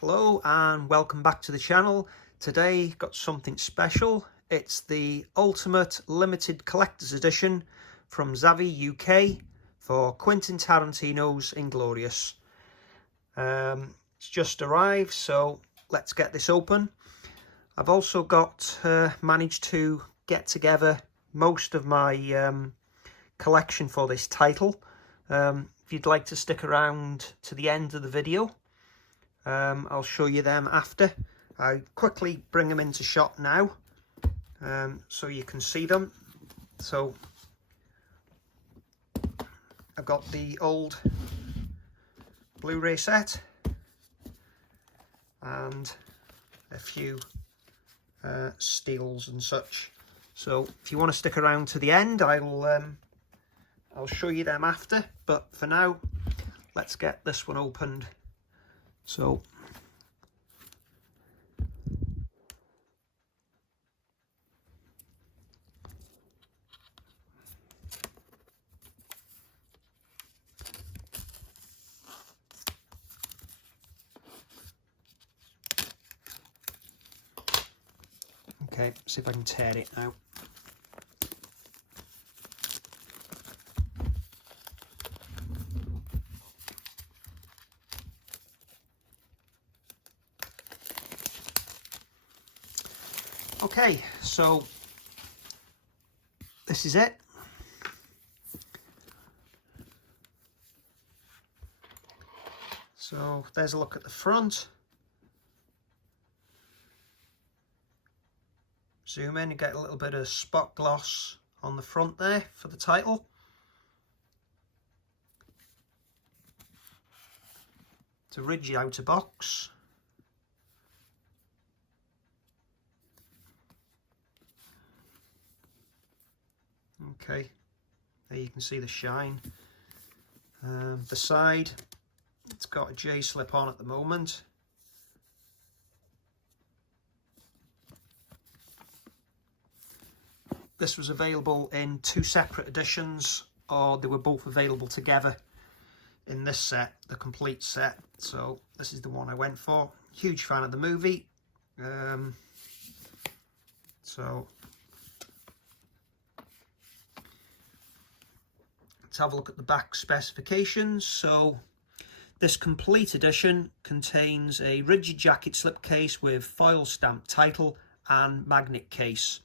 Hello and welcome back to the channel. Today got something special. It's the Ultimate Limited Collector's Edition from Zavvi UK for Quentin Tarantino's Inglourious. It's just arrived, so let's get this open. I've also got managed to get together most of my collection for this title. If you'd like to stick around to the end of the video, I'll show you them after. I quickly bring them into shot now, so you can see them. So I've got the old Blu-ray set and a few steels and such. So if you want to stick around to the end, I'll show you them after. But for now, let's get this one opened. So okay, see if I can tear it now. Okay, so this is it. So there's a look at the front. Zoom in, you get a little bit of spot gloss on the front there for the title. It's a rigid outer box. Okay, there you can see the shine. The side, it's got a J-slip on at the moment. This was available in two separate editions, or they were both available together in this set, the complete set. So this is the one I went for. Huge fan of the movie. So let's have a look at the back specifications. So this complete edition contains a rigid jacket slipcase with foil stamped title and magnet case,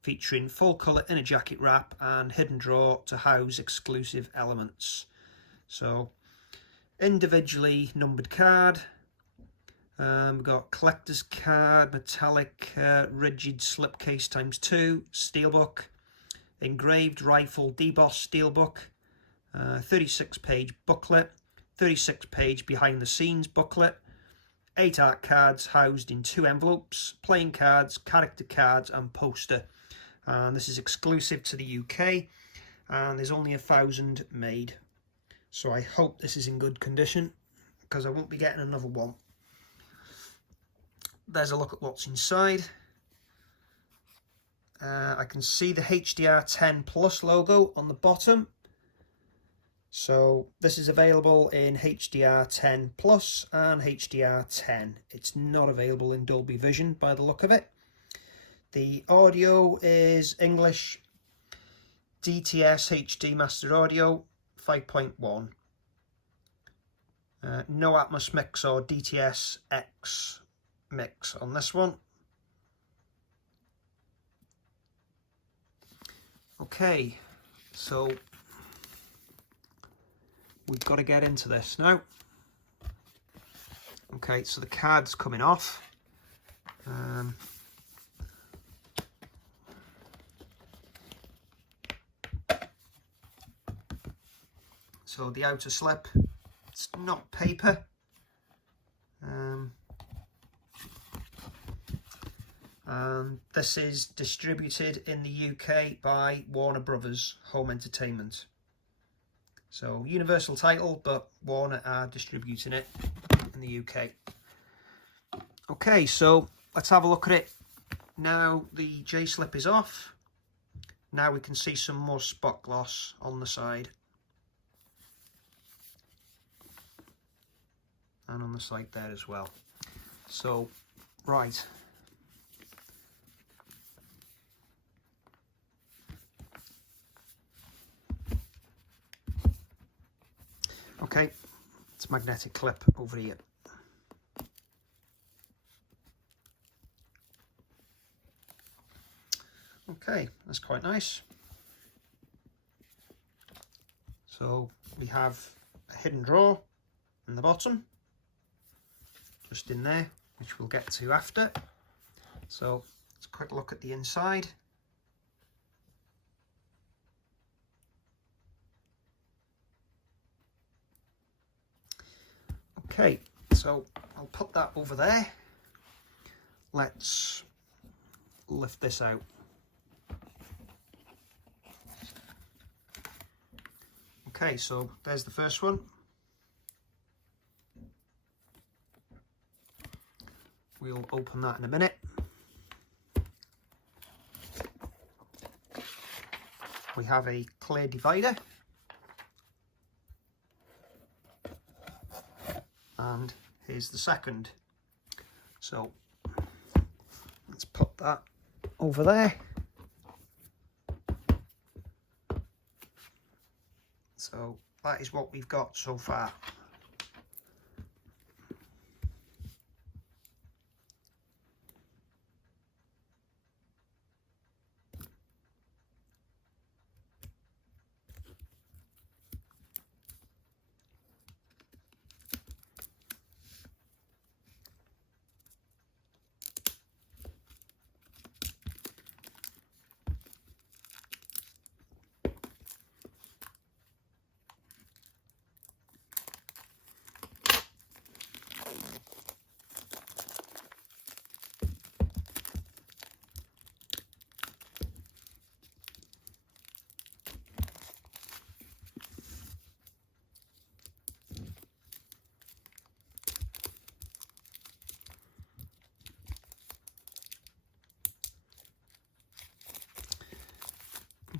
featuring full colour inner jacket wrap and hidden drawer to house exclusive elements. So individually numbered card, we've got collector's card, metallic rigid slipcase ×2, steelbook, engraved rifle deboss steelbook, 36-page booklet, 36-page behind the scenes booklet, 8 art cards housed in 2 envelopes, playing cards, character cards and poster. And this is exclusive to the UK, and there's only 1,000 made. So I hope this is in good condition, because I won't be getting another one. There's a look at what's inside. I can see the HDR10 Plus logo on the bottom. So this is available in HDR10 Plus and HDR10. It's not available in Dolby Vision by the look of it. The audio is English DTS HD Master Audio 5.1. No Atmos mix or DTS X mix on this one. Okay, so we've got to get into this now. Okay, so the card's coming off. So the outer slip, it's not paper. And this is distributed in the UK by Warner Brothers Home Entertainment. So universal title, but Warner are distributing it in the UK. Okay, so let's have a look at it. Now the J-slip is off. Now we can see some more spot gloss on the side. And on the side there as well. So, right. Okay, it's a magnetic clip over here. Okay, that's quite nice. So we have a hidden drawer in the bottom, just in there, which we'll get to after. So let's quick look at the inside. Okay, so I'll put that over there. Let's lift this out. Okay, so there's the first one. We'll open that in a minute. We have a clear divider. And here's the second. So let's put that over there. So that is what we've got so far.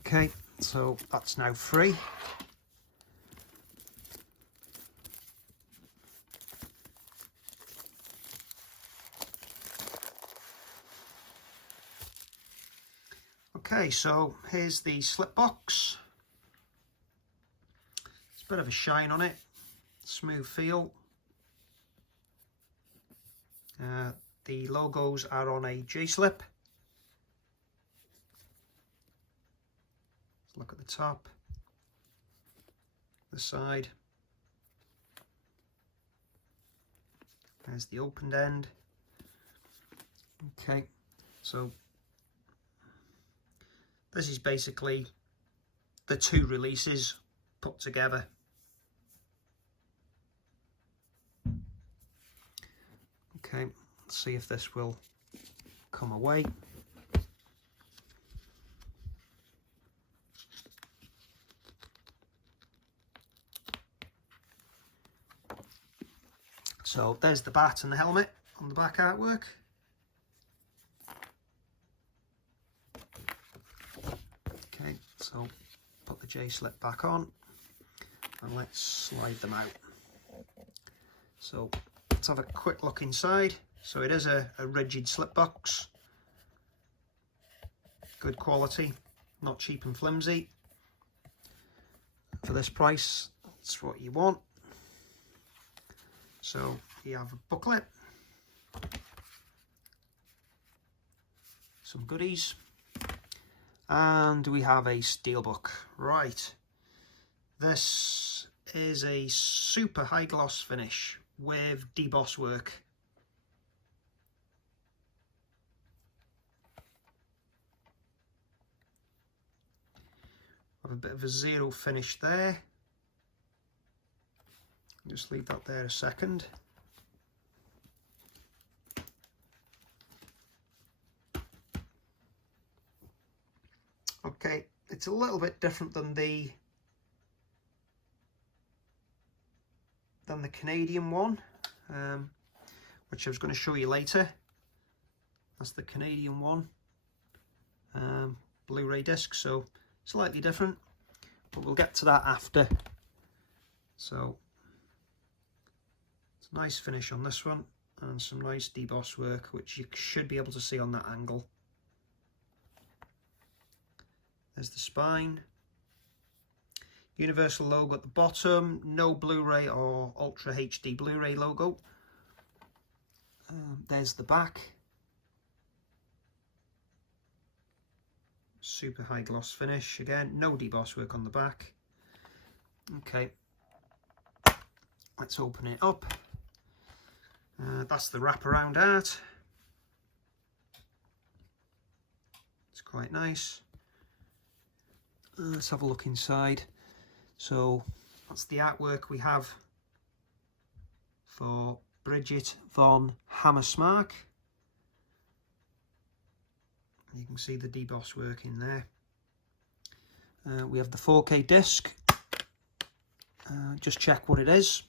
Okay, so that's now free. Okay, so here's the slip box. It's a bit of a shine on it, smooth feel. The logos are on a J-slip. Look at the top, the side. There's the opened end. Okay, so this is basically the two releases put together. Okay, let's see if this will come away. So there's the bat and the helmet on the back artwork. Okay, so put the J-slip back on and let's slide them out. So let's have a quick look inside. So it is a rigid slip box. Good quality, not cheap and flimsy. For this price, that's what you want. So you have a booklet, some goodies, and we have a steelbook. Right, this is a super high gloss finish with deboss work. Have a bit of a zero finish there. Just leave that there a second. Okay, it's a little bit different than the Canadian one, which I was going to show you later. That's the Canadian one, Blu-ray disc, so slightly different, but we'll get to that after. So nice finish on this one, and some nice deboss work, which you should be able to see on that angle. There's the spine. Universal logo at the bottom, no Blu-ray or UltraHD Blu-ray logo. There's the back. Super high gloss finish. Again, no deboss work on the back. Okay, let's open it up. That's the wraparound art. It's quite nice. Let's have a look inside. So that's the artwork we have for Bridget von Hammersmark. You can see the deboss work in there. We have the 4K disc. Just check what it is.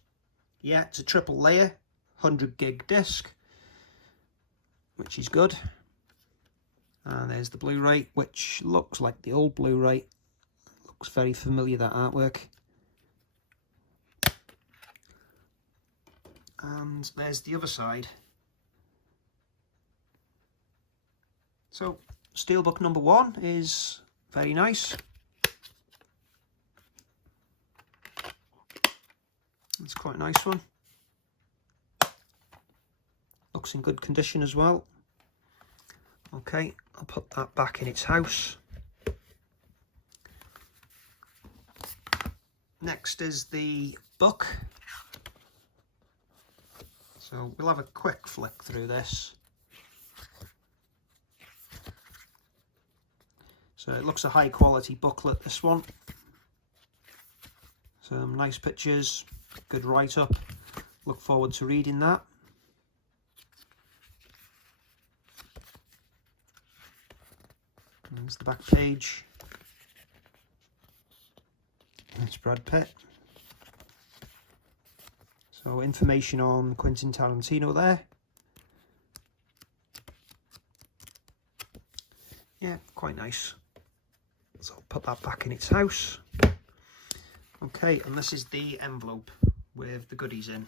Yeah, it's a triple layer, 100 gig disc, which is good. And there's the Blu-ray, which looks like the old Blu-ray. Looks very familiar, that artwork. And there's the other side. So, steelbook number 1 is very nice. It's quite a nice one. Looks in good condition as well. Okay, I'll put that back in its house. Next is the book. So we'll have a quick flick through this. So it looks a high quality booklet, this one. Some nice pictures, good write-up. Look forward to reading that. There's the back page. That's Brad Pitt. So information on Quentin Tarantino there. Yeah, quite nice. So I'll put that back in its house. Okay, and this is the envelope with the goodies in.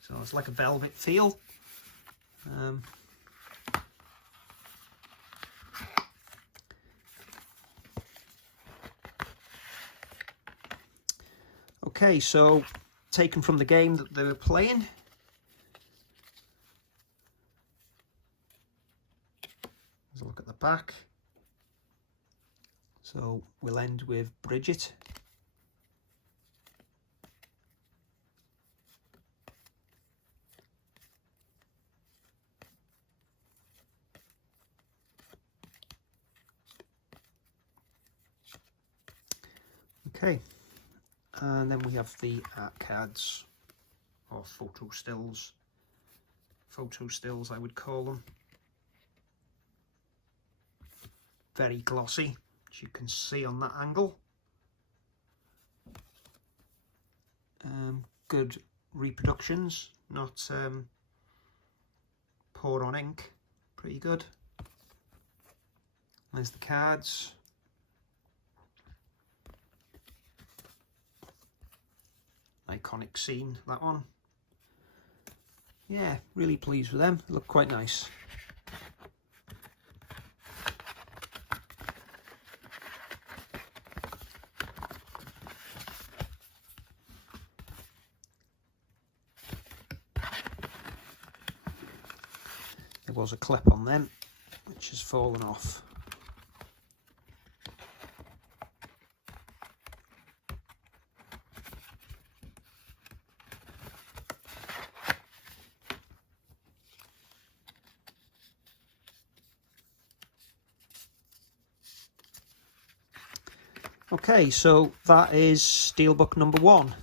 So it's like a velvet feel. Okay, so taken from the game that they were playing. Let's look at the back. So we'll end with Bridget. Okay, and then we have the art cards, or photo stills I would call them. Very glossy, as you can see on that angle. Good reproductions, not poured on ink, pretty good. There's the cards. Iconic scene, that one. Yeah, really pleased with them, look quite nice. There was a clip on them which has fallen off. Okay, so that is steelbook number 1.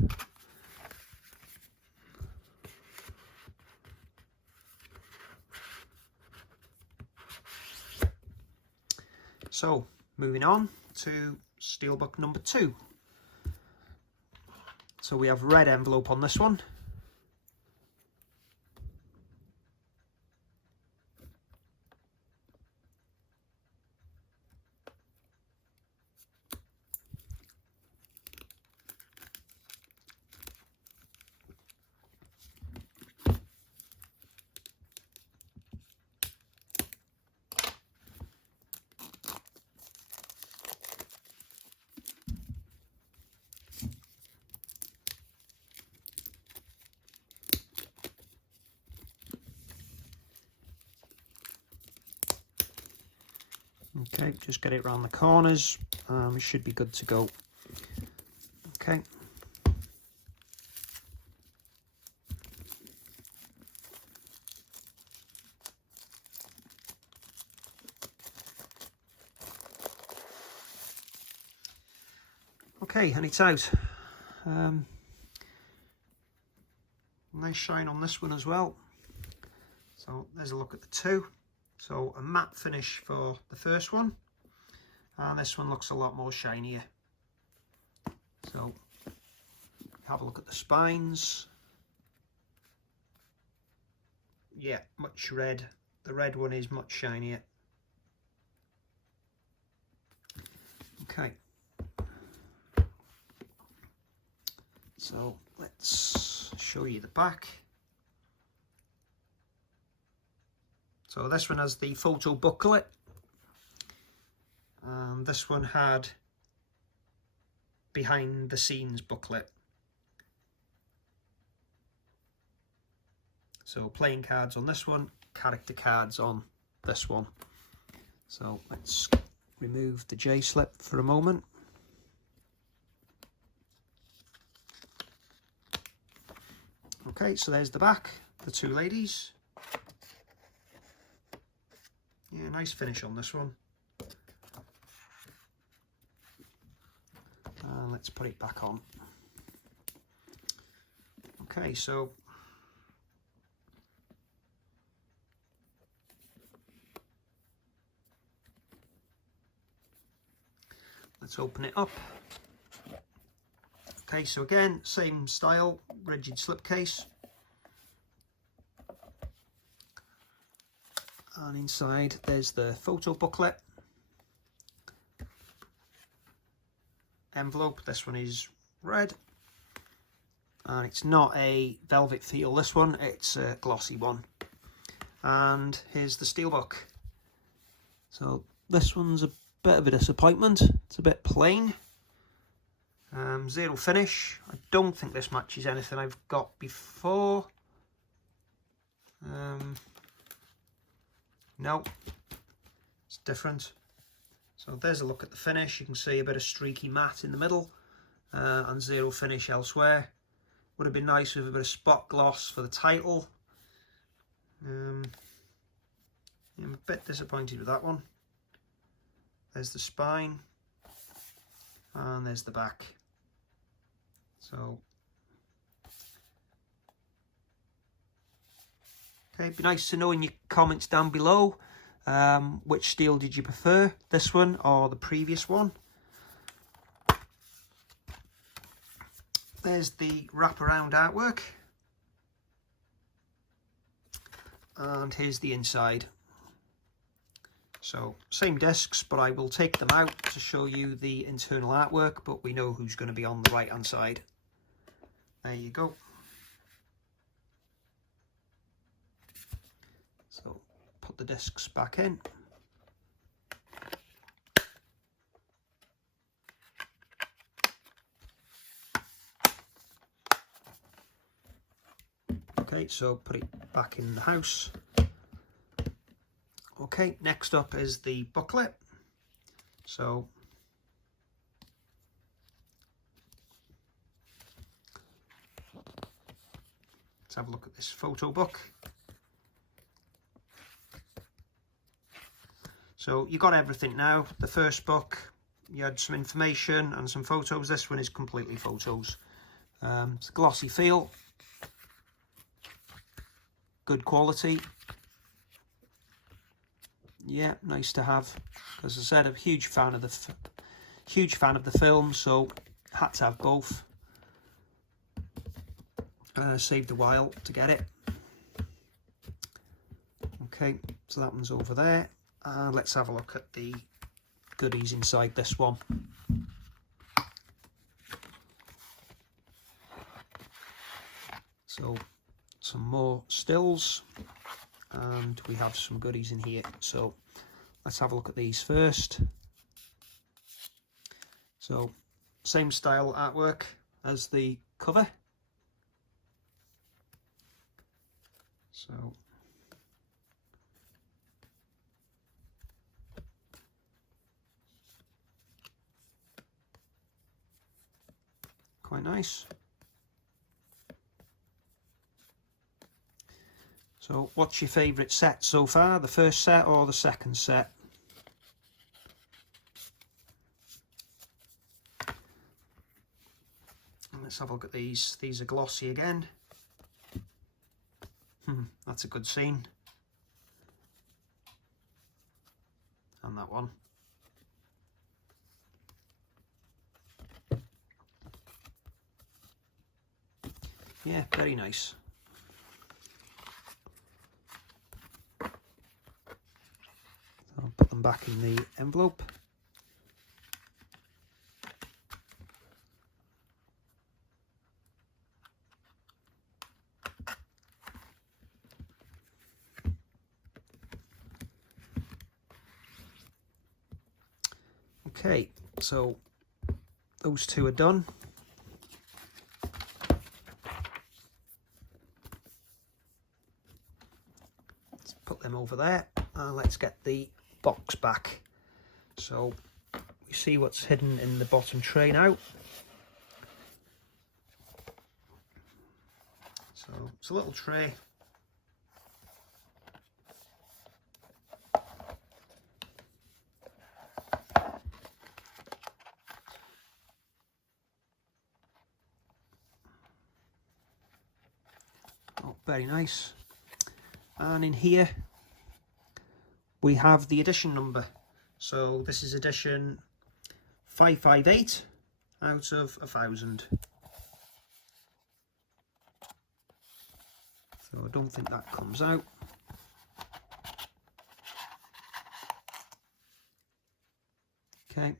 So, moving on to steelbook number 2. So we have red envelope on this one. Okay, just get it around the corners. It should be good to go. Okay. Okay, and it's out. Nice shine on this one as well. So there's a look at the two. So a matte finish for the first one, and this one looks a lot more shinier. So have a look at the spines. Yeah, much red. The red one is much shinier. Okay. So let's show you the back. So this one has the photo booklet, and this one had behind the scenes booklet. So playing cards on this one, character cards on this one. So let's remove the J-slip for a moment. Okay, so there's the back, the two ladies. Yeah, nice finish on this one. And let's put it back on. Okay, so let's open it up. Okay, so again, same style, rigid slipcase. And inside there's the photo booklet. Envelope, this one is red. And it's not a velvet feel, this one, it's a glossy one. And here's the steelbook. So this one's a bit of a disappointment, it's a bit plain. Zero finish. I don't think this matches anything I've got before. No, it's different. So there's a look at the finish. You can see a bit of streaky matte in the middle, and zero finish elsewhere. Would have been nice with a bit of spot gloss for the title. I'm a bit disappointed with that one. There's the spine, and there's the back. So, okay, it'd be nice to know in your comments down below, which steel did you prefer, this one or the previous one. There's the wraparound artwork, and here's the inside. So same discs, but I will take them out to show you the internal artwork, but we know who's going to be on the right hand side. There you go. So put the discs back in. Okay, so put it back in the house. Okay, next up is the booklet. So let's have a look at this photo book. So you got everything now. The first book, you had some information and some photos. This one is completely photos. It's a glossy feel, good quality. Yeah, nice to have. As I said, I'm a huge fan of the film, so had to have both. Saved a while to get it. Okay, so that one's over there. And let's have a look at the goodies inside this one. So some more stills, and we have some goodies in here. So let's have a look at these first. So same style artwork as the cover. So quite nice. So what's your favourite set so far? The first set or the second set? Let's have a look at these. These are glossy again. That's a good scene. And that one. Yeah, very nice. I'll put them back in the envelope. Okay, so those two are done. Let's put them over there and let's get the box back. So you see what's hidden in the bottom tray now. So it's a little tray. Oh, very nice. And in here we have the edition number. So this is edition 558 out of 1000. So I don't think that comes out. Okay.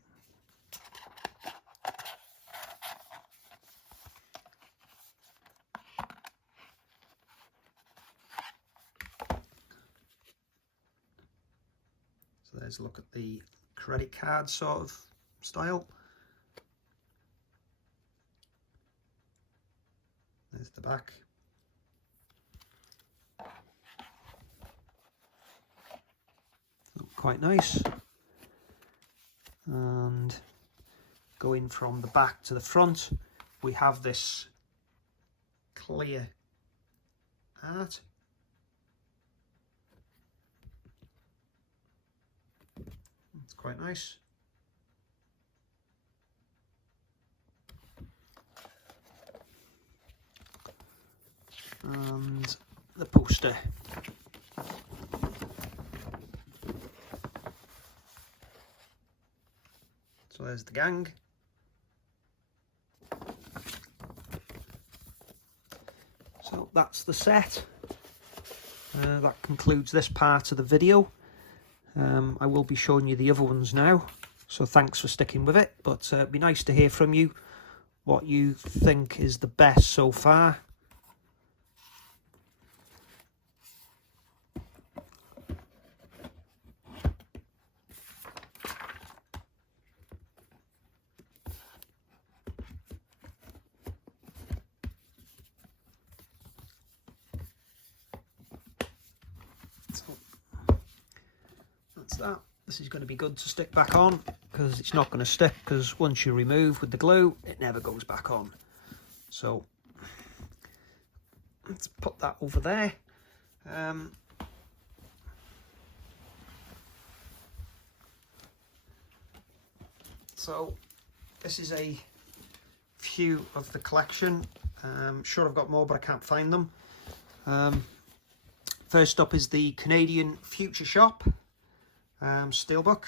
So there's a look at the credit card sort of style. There's the back. Quite nice. And going from the back to the front, we have this clear art. It's quite nice. And the poster. So there's the gang. So that's the set. That concludes this part of the video. I will be showing you the other ones now, so thanks for sticking with it, but it'd be nice to hear from you what you think is the best so far. That this is going to be good to stick back on, because it's not going to stick, because once you remove with the glue it never goes back on. So let's put that over there. So this is a few of the collection. Sure I've got more but I can't find them. First up is the Canadian Future Shop steelbook.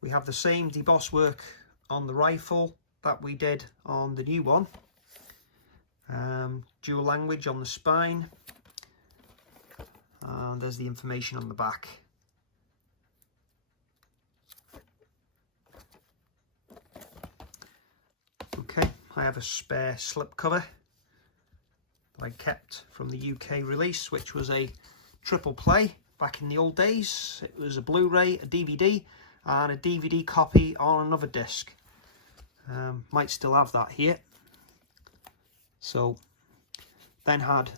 We have the same deboss work on the rifle that we did on the new one. Dual language on the spine, and there's the information on the back. Okay, I have a spare slip cover that I kept from the UK release, which was a triple play. Back in the old days, it was a Blu-ray, a DVD, and a DVD copy on another disc. Might still have that here. So, then had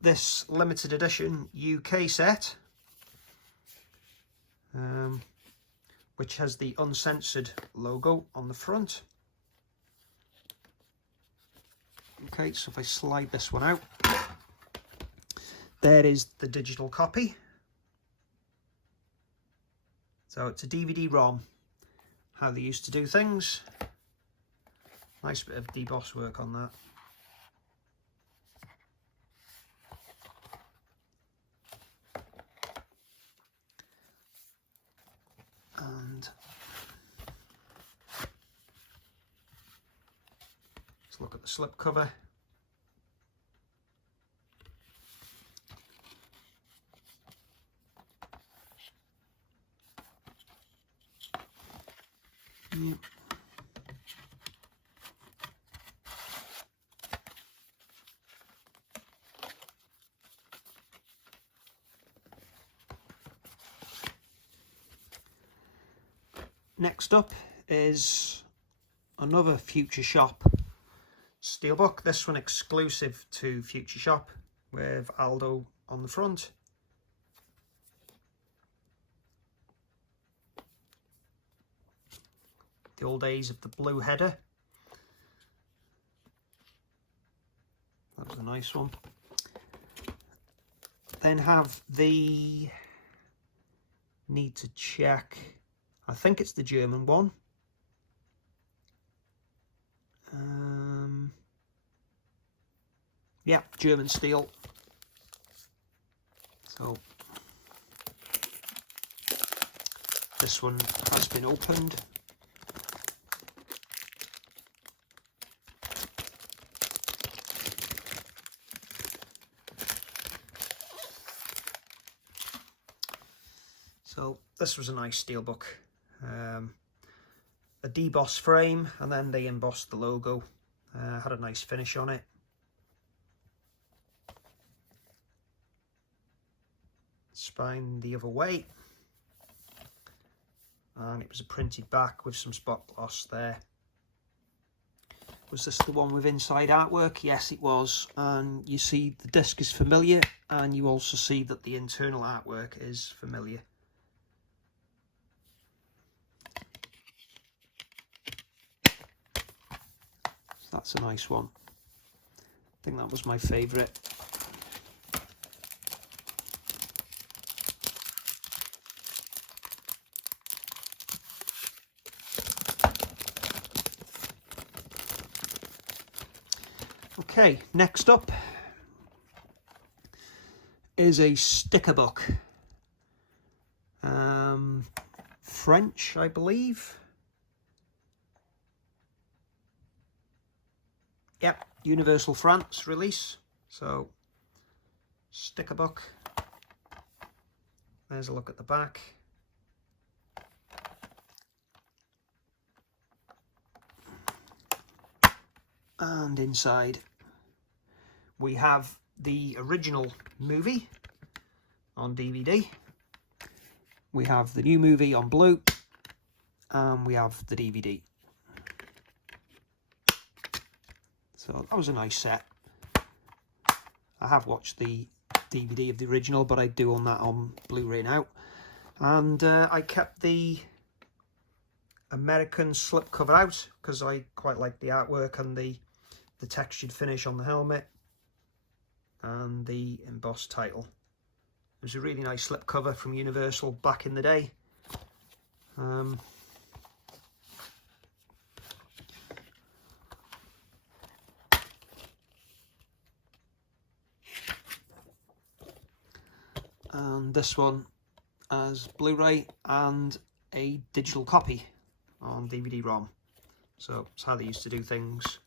this limited edition UK set, which has the uncensored logo on the front. Okay, so if I slide this one out, there is the digital copy. So it's a DVD-ROM, how they used to do things. Nice bit of deboss work on that. And let's look at the slip cover. Yep. Next up is another Future Shop steelbook. This one exclusive to Future Shop with Aldo on the front. The old days of the blue header. That was a nice one. Then have the, need to check, I think it's the German one. Yeah, German steel. So this one has been opened. So this was a nice steelbook. A deboss frame, and then they embossed the logo. Had a nice finish on it. Spine the other way, and it was a printed back with some spot gloss there. Was this the one with inside artwork? Yes, it was. And you see the disc is familiar, and you also see that the internal artwork is familiar. That's a nice one. I think that was my favourite. Okay, next up is a sticker book. French, I believe. Yep, Universal France release. So, sticker book. There's a look at the back. And inside we have the original movie on DVD. We have the new movie on Blu, and we have the DVD. So that was a nice set. I have watched the DVD of the original, but I do own that on Blu-ray now. And I kept the American slipcover out because I quite like the artwork and the textured finish on the helmet and the embossed title. It was a really nice slipcover from Universal back in the day. And this one as Blu-ray and a digital copy on DVD-ROM. So it's how they used to do things.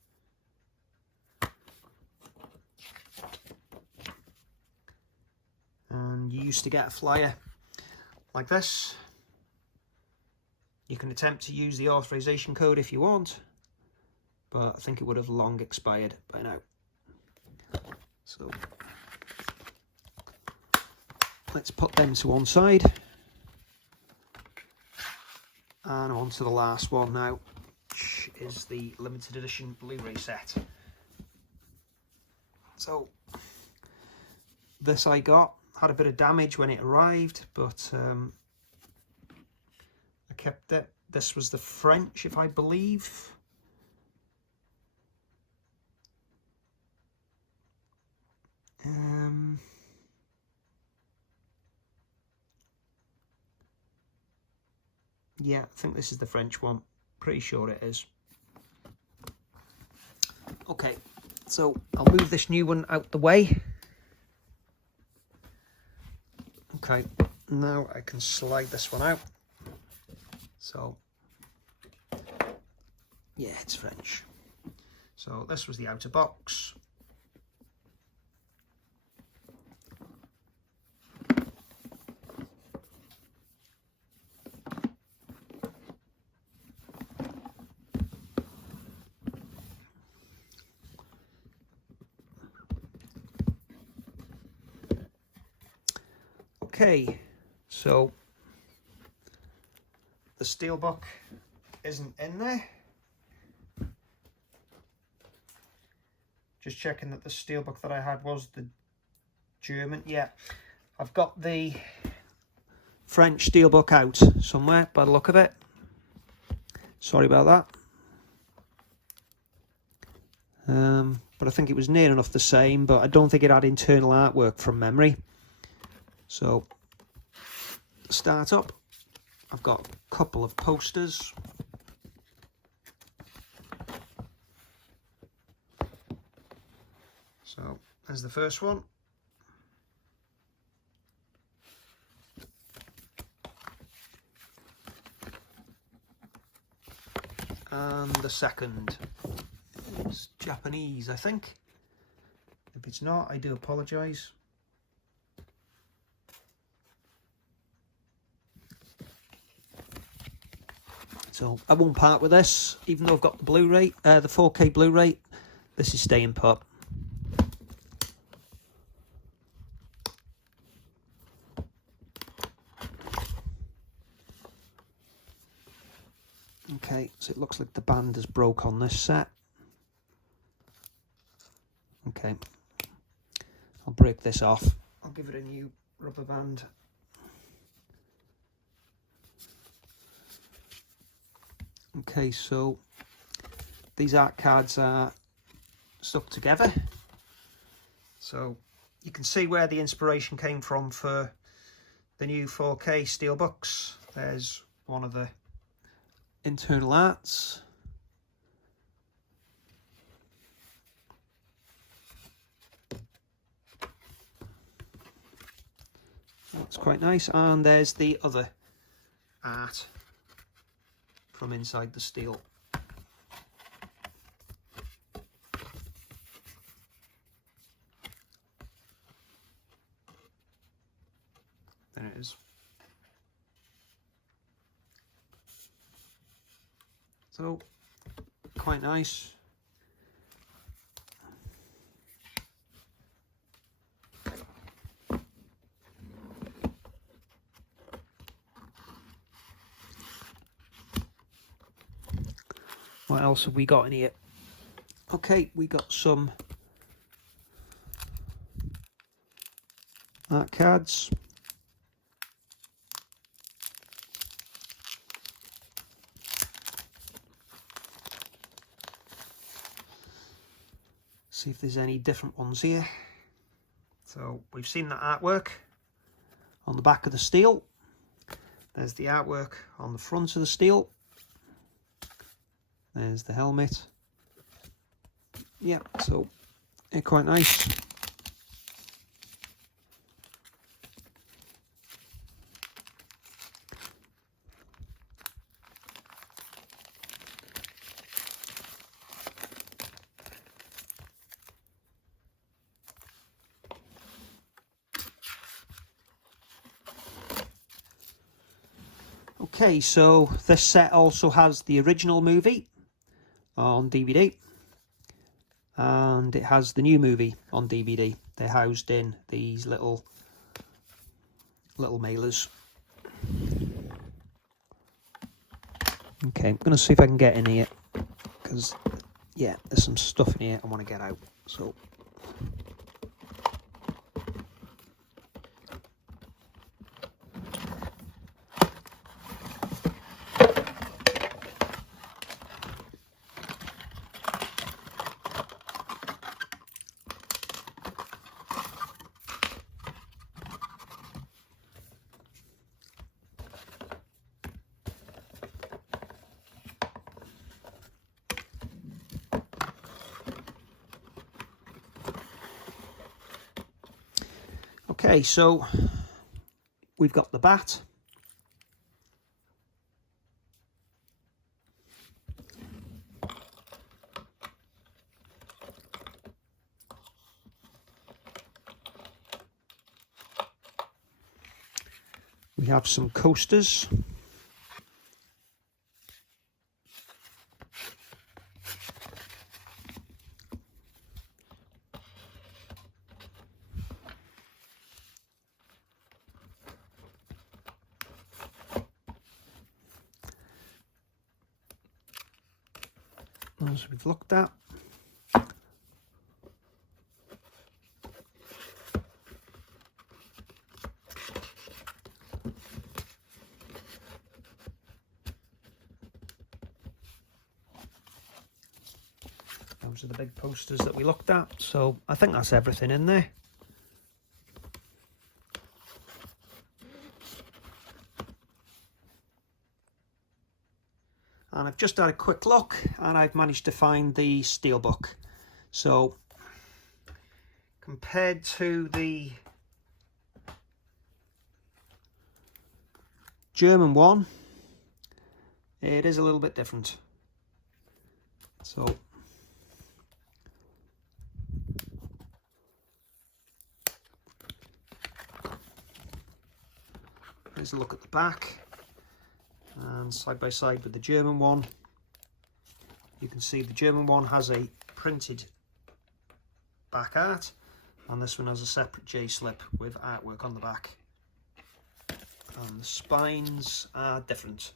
And you used to get a flyer like this. You can attempt to use the authorization code if you want, but I think it would have long expired by now. So let's put them to one side. And on to the last one now, which is the limited edition Blu-ray set. So this I got, had a bit of damage when it arrived, but I kept it. This was the French, if I believe. Yeah, I think this is the French one. Pretty sure it is. Okay, so I'll move this new one out the way. Okay, now I can slide this one out. So, yeah, it's French. So this was the outer box. Okay, so the steelbook isn't in there. Just checking that the steelbook that I had was the German. Yeah, I've got the French steelbook out somewhere by the look of it. Sorry about that. But I think it was near enough the same, but I don't think it had internal artwork from memory. So, start up. I've got a couple of posters. So, there's the first one. And the second. It's Japanese, I think. If it's not, I do apologise. So I won't part with this, even though I've got the Blu-ray, the 4K Blu-ray. This is staying put. Okay, so it looks like the band has broke on this set. Okay, I'll break this off. I'll give it a new rubber band. Okay, so these art cards are stuck together. So you can see where the inspiration came from for the new 4K steelbooks. There's one of the internal arts. That's quite nice. And there's the other art from inside the steel. There it is. So, quite nice. What else have we got in here? Okay, we got some art cards. See if there's any different ones here. So we've seen that artwork on the back of the steel. There's the artwork on the front of the steel. There's the helmet. Yeah, so they're quite nice. Okay, so this set also has the original movie on DVD, and it has the new movie on DVD. They're housed in these little mailers. Okay, I'm gonna see if I can get in here, because yeah, there's some stuff in here I want to get out. So Okay, so we've got the bat. We have some coasters. As we've looked at. Those are the big posters that we looked at, so I think that's everything in there. And I've just had a quick look and I've managed to find the steelbook. So compared to the German one, it is a little bit different. So here's a look at the back, and side by side with the German one, you can see the German one has a printed back art, and this one has a separate J-slip with artwork on the back, and the spines are different.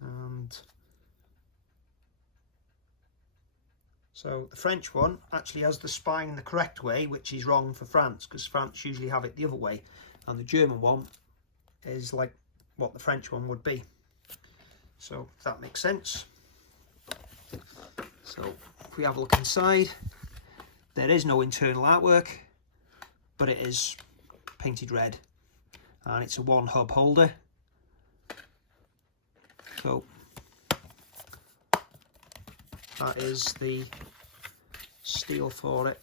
And so the French one actually has the spine the correct way, which is wrong for France, because France usually have it the other way, and the German one is like what the French one would be. So if that makes sense. So if we have a look inside, there is no internal artwork, but it is painted red, and it's a one hub holder. So that is the steel for it.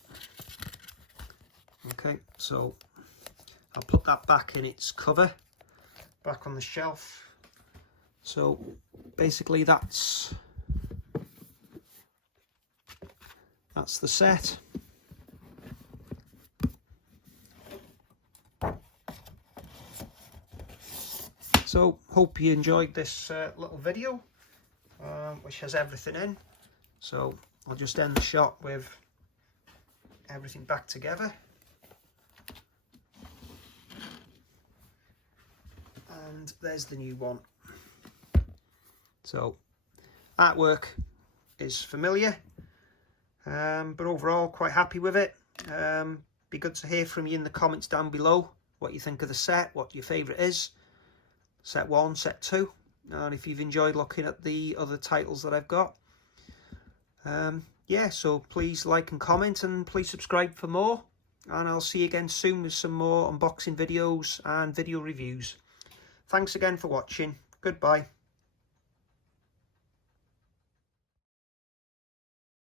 Okay, so I'll put that back in its cover, back on the shelf. So basically that's the set. So hope you enjoyed this little video, which has everything in. So I'll just end the shot with everything back together. And there's the new one. So artwork is familiar, but overall quite happy with it. Be good to hear from you in the comments down below what you think of the set, what your favourite is. Set 1, set 2, and if you've enjoyed looking at the other titles that I've got. Yeah, so please like and comment, and please subscribe for more, and I'll see you again soon with some more unboxing videos and video reviews. Thanks again for watching. Goodbye.